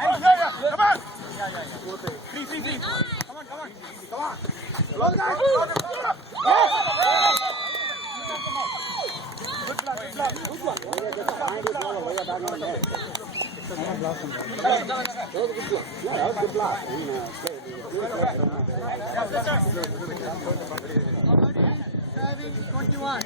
Come on. Free. Come on. Close guys. Serving 21.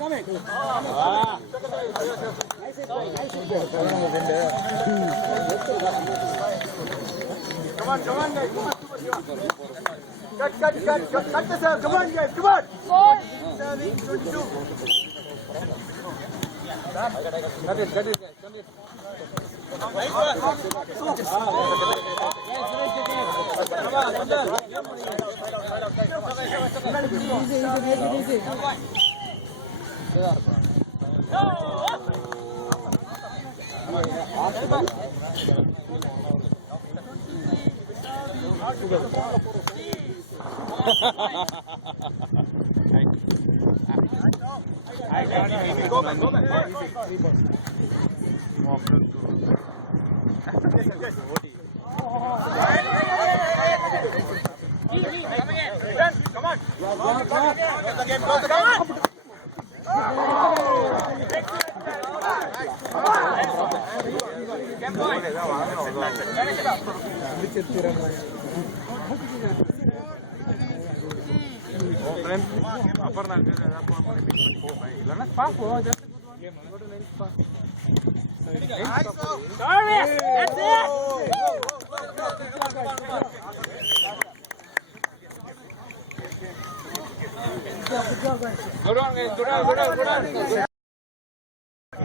Coming. Come on, guys. Cut the serve. Come on, guys. Come on. Serving 22. Cut it. Easy. Go back. Come on. Get the game closer. Come on. Good on, guys. Good on.